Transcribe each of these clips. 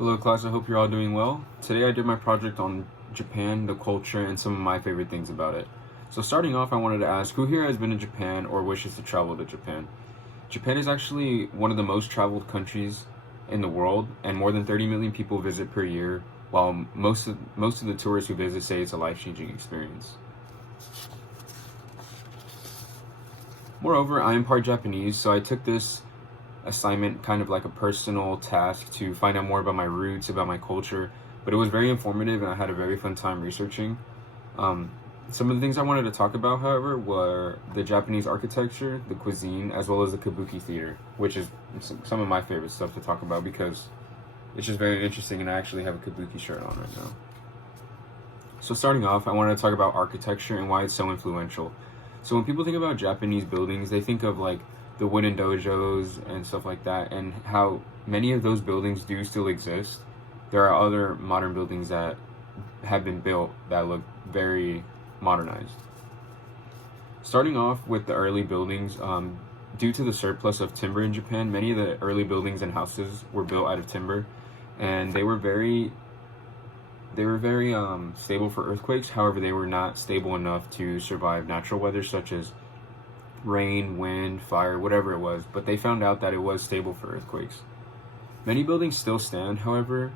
Hello class, I hope you're all doing well. Today I did my project on Japan, the culture, and some of my favorite things about it. So starting off, I wanted to ask, who here has been to Japan or wishes to travel to Japan? Japan is actually one of the most traveled countries in the world, and more than 30 million people visit per year, while most of the tourists who visit say it's a life-changing experience. Moreover, I am part Japanese, so I took this assignment kind of like a personal task to find out more about my roots, about my culture, but it was very informative and I had a very fun time researching. Some of the things I wanted to talk about, however, were the Japanese architecture, the cuisine, as well as the Kabuki theater, which is some of my favorite stuff to talk about because it's just very interesting and I actually have a Kabuki shirt on right now. So starting off, I wanted to talk about architecture and why it's so influential. So when people think about Japanese buildings, they think of like the wooden dojos and stuff like that, and how many of those buildings do still exist. There are other modern buildings that have been built that look very modernized. Starting off with the early buildings, due to the surplus of timber in Japan, many of the early buildings and houses were built out of timber, and they were very stable for earthquakes. However, they were not stable enough to survive natural weather such as rain, wind, fire, whatever it was, but they found out that it was stable for earthquakes. Many buildings still stand, however.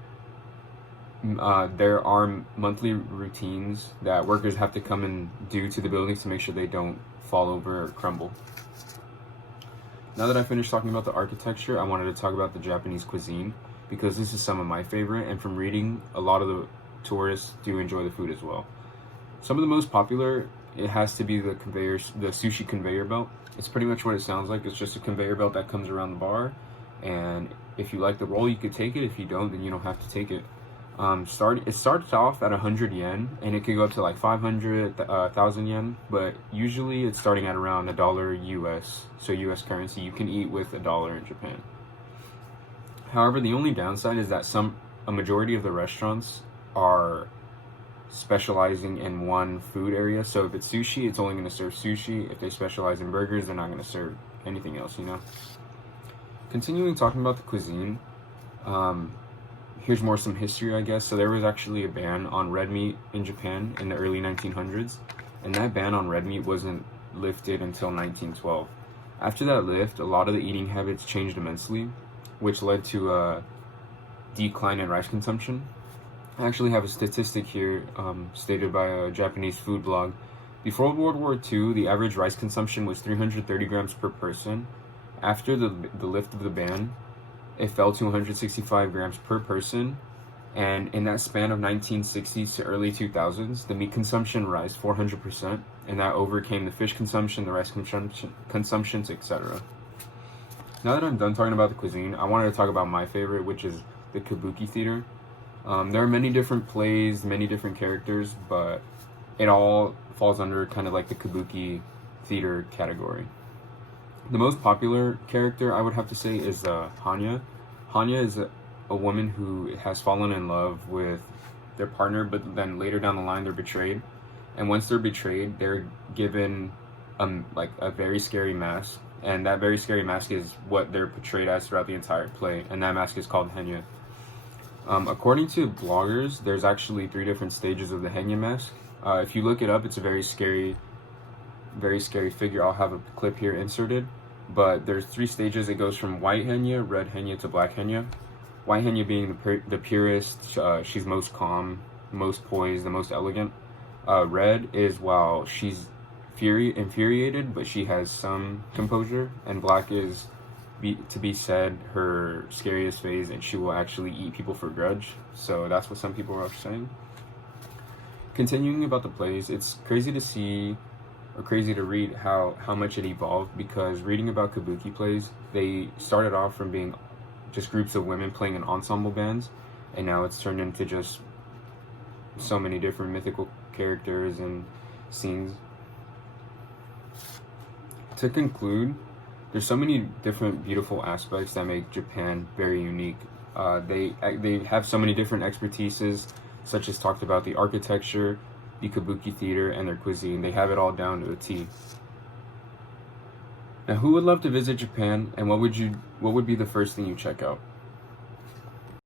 There are monthly routines that workers have to come and do to the buildings to make sure they don't fall over or crumble. Now that I finished talking about the architecture, I wanted to talk about the Japanese cuisine because this is some of my favorite, and from reading, a lot of the tourists do enjoy the food as well. Some of the most popular, it has to be the sushi conveyor belt. It's pretty much what it sounds like. It's just a conveyor belt that comes around the bar, and if you like the roll, you could take it. If you don't, then you don't have to take it. It starts off at 100 yen, and it can go up to like 500, 1,000 yen, but usually it's starting at around $1 US, so US currency. You can eat with $1 in Japan. However, the only downside is that a majority of the restaurants are specializing in one food area. So if it's sushi, it's only going to serve sushi. If they specialize in burgers, they're not going to serve anything else, Continuing talking about the cuisine, here's some history, I guess. So there was actually a ban on red meat in Japan in the early 1900s, and that ban on red meat wasn't lifted until 1912. After that lift, a lot of the eating habits changed immensely, which led to a decline in rice consumption. I actually have a statistic here stated by a Japanese food blog. Before World War II, the average rice consumption was 330 grams per person. After the lift of the ban, it fell to 165 grams per person. And in that span of 1960s to early 2000s, the meat consumption rose 400%, and that overcame the fish consumption, the rice consumptions, etc. Now that I'm done talking about the cuisine, I wanted to talk about my favorite, which is the Kabuki theater. There are many different plays, many different characters, but it all falls under kind of like the Kabuki theater category. The most popular character, I would have to say, is Hanya. Hanya is a woman who has fallen in love with their partner, but then later down the line they're betrayed. And once they're betrayed, they're given like a very scary mask, and that very scary mask is what they're portrayed as throughout the entire play, and that mask is called Hanya. According to bloggers, there's actually 3 different stages of the Henya mask. If you look it up, it's a very scary figure. I'll have a clip here inserted. But there's 3 stages. It goes from white Henya, red Henya, to black Henya. White Henya being the purest, she's most calm, most poised, the most elegant. Red is while she's infuriated, but she has some composure. And black is to be said her scariest phase, and she will actually eat people for grudge. So that's what some people are saying. Continuing about the plays, it's crazy to see or crazy to read how much it evolved, because reading about Kabuki plays, they started off from being just groups of women playing in ensemble bands, and now it's turned into just so many different mythical characters and scenes. To conclude, there's so many different beautiful aspects that make Japan very unique. They have so many different expertises, such as talked about the architecture, the Kabuki theater, and their cuisine. They have it all down to a T. Now, who would love to visit Japan, and what would be the first thing you check out?